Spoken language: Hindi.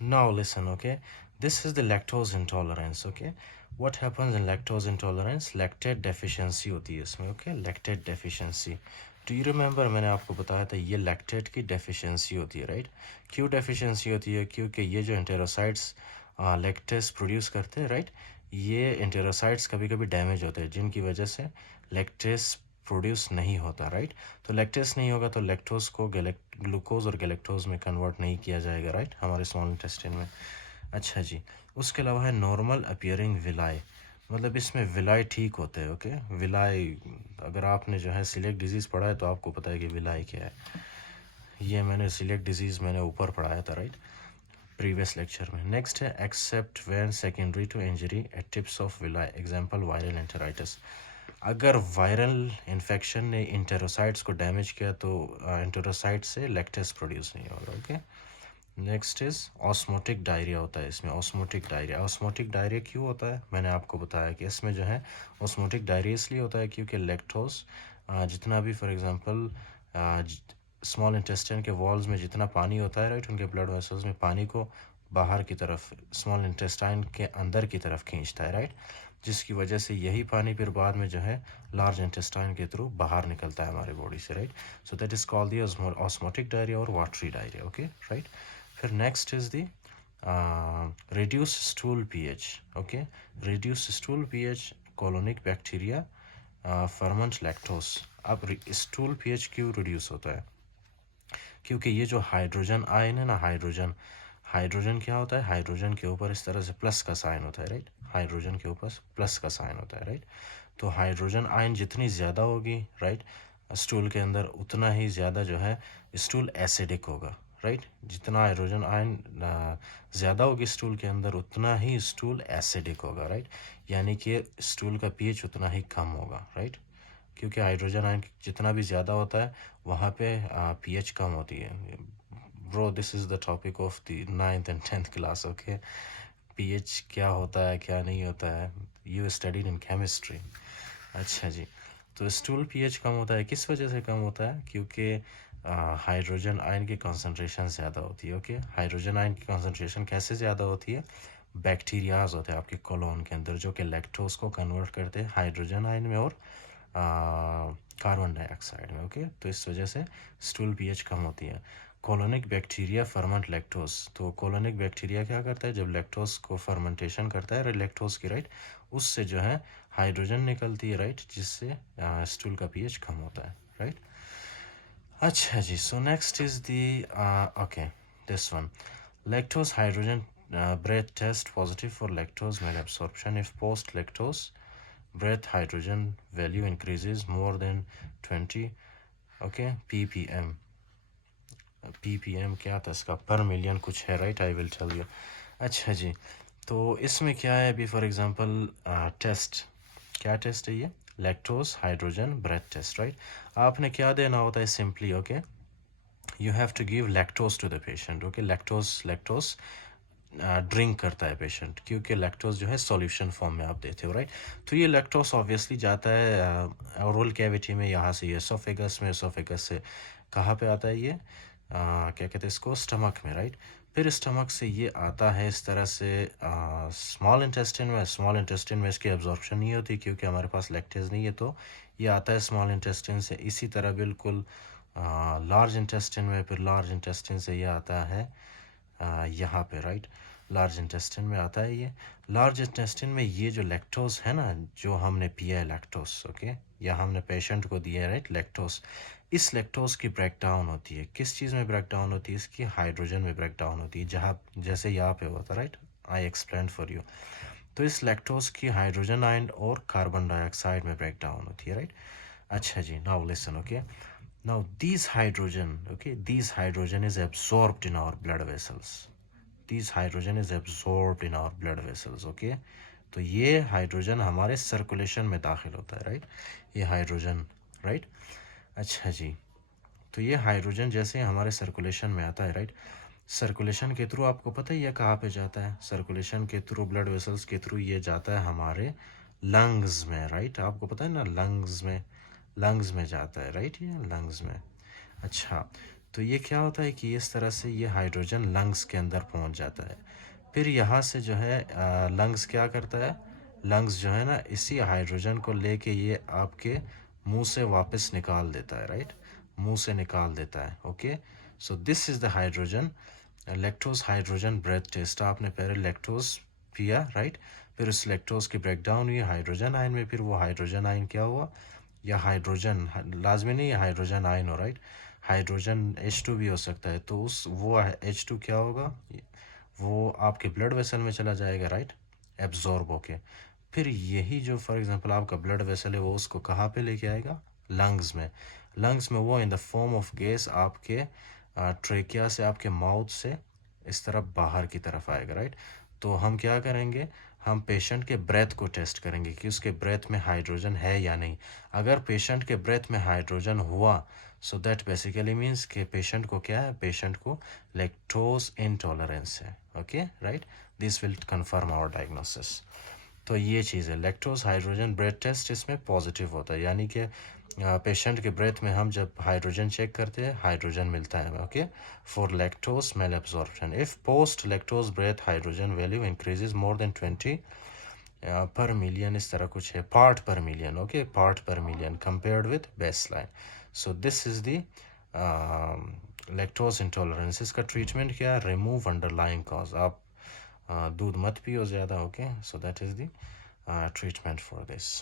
Now listen, okay? This is the lactose intolerance, okay? What happens in lactose intolerance? Lactate deficiency होती है इसमें, okay? Lactate deficiency. Do you remember मैंने आपको बताया था ये lactate की deficiency होती है, right? क्यों deficiency होती है? क्योंकि ये जो enterocytes lactase produce करते हैं, right? ये enterocytes कभी कभी डैमेज होते हैं जिनकी वजह से lactase प्रोड्यूस नहीं होता, राइट? तो लैक्टेस नहीं होगा तो लैक्टोज को ग्लूकोज और गैलेक्टोज में कन्वर्ट नहीं किया जाएगा, राइट, हमारे स्मॉल इंटेस्टाइन में। अच्छा जी, उसके अलावा है नॉर्मल अपियरिंग विलाई, मतलब इसमें विलाई ठीक होते हैं, ओके? विलाई, अगर आपने जो है सिलेक्ट डिजीज़ पढ़ा है तो आपको पता है कि विलाई क्या है। ये मैंने सिलेक्ट डिजीज़ मैंने ऊपर पढ़ाया था, राइट, प्रीवियस लेक्चर में। नेक्स्ट है except when secondary to injury at tips of villi, example viral enteritis. अगर वायरल इन्फेक्शन ने इंटेरोसाइट्स को डैमेज किया तो इंटेरोसाइट से लैक्टेस प्रोड्यूस नहीं होगा, okay? Next is osmotic diarrhoea होता है इसमें। ऑस्मोटिक डायरिया क्यों होता है? मैंने आपको बताया कि इसमें जो है ऑस्मोटिक डायरिया इसलिए होता है क्योंकि लैक्टोज जितना भी, फॉर एग्जांपल स्मॉल इंटेस्टाइन के वॉल्स में जितना पानी होता है, राइट, उनके ब्लड वेसल्स में पानी को बाहर की तरफ स्मॉल इंटेस्टाइन के अंदर की तरफ खींचता है, राइट, जिसकी वजह से यही पानी फिर बाद में जो है लार्ज इंटेस्टाइन के थ्रू बाहर निकलता है हमारे बॉडी से, right? So that is called the osmotic diarrhoea और वाटरी डायरिया, ओके, राइट? फिर next is the reduce stool pH, okay? Reduce stool pH, colonic bacteria ferment lactose। अब stool pH क्यों reduce होता है? क्योंकि ये जो हाइड्रोजन आयन है ना, हाइड्रोजन क्या होता है? हाइड्रोजन के ऊपर इस तरह से प्लस का साइन होता है, राइट? हाइड्रोजन के ऊपर प्लस का साइन होता है, राइट? तो हाइड्रोजन आयन जितनी ज़्यादा होगी, राइट, स्टूल के अंदर, उतना ही ज़्यादा जो है स्टूल एसिडिक होगा, राइट? जितना हाइड्रोजन आयन ज़्यादा होगी स्टूल के अंदर उतना ही स्टूल एसिडिक होगा, राइट? यानी कि स्टूल का पीएच उतना ही कम होगा, राइट? क्योंकि हाइड्रोजन आयन जितना भी ज़्यादा होता है वहाँ पे पीएच कम होती है। Bro, this is the topic of the 9th and 10th class, okay? PH क्या होता है क्या नहीं होता है, यू स्टडीड इन केमिस्ट्री। अच्छा जी, तो स्टूल पीएच कम होता है, किस वजह से कम होता है? क्योंकि हाइड्रोजन आयन की कंसंट्रेशन ज़्यादा होती है, ओके? हाइड्रोजन आयन की कंसंट्रेशन कैसे ज़्यादा होती है? बैक्टीरियाज होते हैं आपके कोलोन के अंदर जो कि लैक्टोज को कन्वर्ट करते हैं हाइड्रोजन आयन में और कार्बन डाइऑक्साइड में, ओके? तो इस वजह से स्टूल पीएच कम होती है। कोलोनिक बैक्टीरिया फर्मेंट लैक्टोज, तो कोलोनिक बैक्टीरिया क्या करता है? जब लैक्टोज को फर्मेंटेशन करता है लैक्टोज की, राइट, उससे जो है हाइड्रोजन निकलती है, राइट, जिससे स्टूल का पीएच कम होता है, राइट? अच्छा जी, so next is the okay, this one, lactose hydrogen breath test positive for lactose malabsorption if post lactose breath hydrogen value increases more than 20, okay, ppm। ppm क्या था इसका? पर मिलियन कुछ है, right? I will tell you. अच्छा जी, तो इसमें क्या है अभी? फॉर एग्जांपल टेस्ट, क्या टेस्ट है ये? Lactose hydrogen breath test, right? आपने क्या देना होता है? Simply, okay, you have to give lactose to the patient, okay? Lactose drink करता है पेशेंट, क्योंकि लैक्टोज जो है सॉल्यूशन फॉर्म में आप देते हो, राइट? तो ये लैक्टोज ऑब्वियसली जाता है ओरल कैविटी में, यहाँ से ये एसोफेगस में, एसोफेगस से कहाँ पे आता है ये? क्या कहते हैं इसको? स्टमक में, राइट? फिर स्टमक से ये आता है इस तरह से स्मॉल इंटेस्टिन में। स्मॉल इंटेस्टिन में इसकी एब्जॉर्प्शन नहीं होती क्योंकि हमारे पास लैक्टेज नहीं है, तो ये आता है स्मॉल इंटेस्टिन से। इसी तरह बिल्कुल लार्ज इंटेस्टिन में, फिर लार्ज इंटेस्टिन से ये आता है यहाँ पे, राइट, लार्ज इंटेस्टिन में आता है ये। लार्ज इंटेस्टिन में ये जो लैक्टोज है ना, जो हमने पिया है लैक्टोज, ओके, या हमने पेशेंट को दिया है, राइट, लैक्टोज, इस लैक्टोज की ब्रेक डाउन होती है। किस चीज़ में ब्रेक डाउन होती है? इसकी हाइड्रोजन में ब्रेक डाउन होती है, जहाँ जैसे यहाँ पे होता है, right, I explain for you. तो इस लैक्टोज की हाइड्रोजन आयन और कार्बन डाइऑक्साइड में ब्रेक डाउन होती है, राइट? अच्छा जी, now listen, okay, now these hydrogen, okay, these hydrogen is absorbed in our blood vessels, these hydrogen is absorbed in our blood vessels, okay? तो ये हाइड्रोजन हमारे सर्कुलेशन में दाखिल होता है, राइट? ये हाइड्रोजन, राइट? अच्छा जी, तो ये हाइड्रोजन जैसे हमारे सर्कुलेशन में आता है, राइट, सर्कुलेशन के थ्रू आपको पता ही है कहाँ पे जाता है? सर्कुलेशन के थ्रू, ब्लड वेसल्स के थ्रू ये जाता है हमारे लंग्स में, राइट? आपको पता है ना, लंग्स में जाता है, राइट, ये लंग्स में। अच्छा, तो ये क्या होता है कि इस तरह से ये हाइड्रोजन लंग्स के अंदर पहुंच जाता है। फिर यहाँ से जो है लंग्स क्या करता है, लंग्स जो है ना इसी हाइड्रोजन को लेके ये आपके मुंह से वापस निकाल देता है, राइट, मुंह से निकाल देता है। Okay, so this is the hydrogen lactose hydrogen breath test. आपने पहले लैक्टोज पिया, राइट, फिर उस लैक्टोज की ब्रेकडाउन हुई हाइड्रोजन आयन में, फिर वो हाइड्रोजन आयन क्या हुआ, या हाइड्रोजन, लाजमी नहीं है हाइड्रोजन आयन हो, राइट, हाइड्रोजन H2 भी हो सकता है, तो उस वो H2 क्या होगा, वो आपके ब्लड वेसल में चला जाएगा, राइट, एब्जॉर्ब होके। फिर यही जो फॉर एग्जांपल आपका ब्लड वेसल है वो उसको कहाँ पे लेके आएगा, लंग्स में। लंग्स में वो in the form of gas आपके ट्रेकिया से, आपके माउथ से इस तरफ बाहर की तरफ आएगा, राइट। तो हम क्या करेंगे, हम पेशेंट के ब्रेथ को टेस्ट करेंगे कि उसके ब्रेथ में हाइड्रोजन है या नहीं। अगर पेशेंट के ब्रेथ में हाइड्रोजन हुआ, सो दैट बेसिकली मीन्स कि पेशेंट को क्या है, पेशेंट को लैक्टोज इंटॉलरेंस है। Okay, right, this will confirm our diagnosis. तो ये चीज़ है, लैक्टोज हाइड्रोजन ब्रेथ टेस्ट इसमें पॉजिटिव होता है, यानी कि पेशेंट के ब्रेथ में हम जब हाइड्रोजन चेक करते हैं हाइड्रोजन मिलता है। Okay, for lactose malabsorption if post lactose breath hydrogen value increases more than 20 per million, इस तरह कुछ है, part per million. Okay, part per million compared with baseline. So this is the lactose intolerance. इसका ट्रीटमेंट क्या है, रिमूव अंडरलाइंग कॉज। आप दूध मत पियो ज़्यादा। Okay, so that is the treatment for this.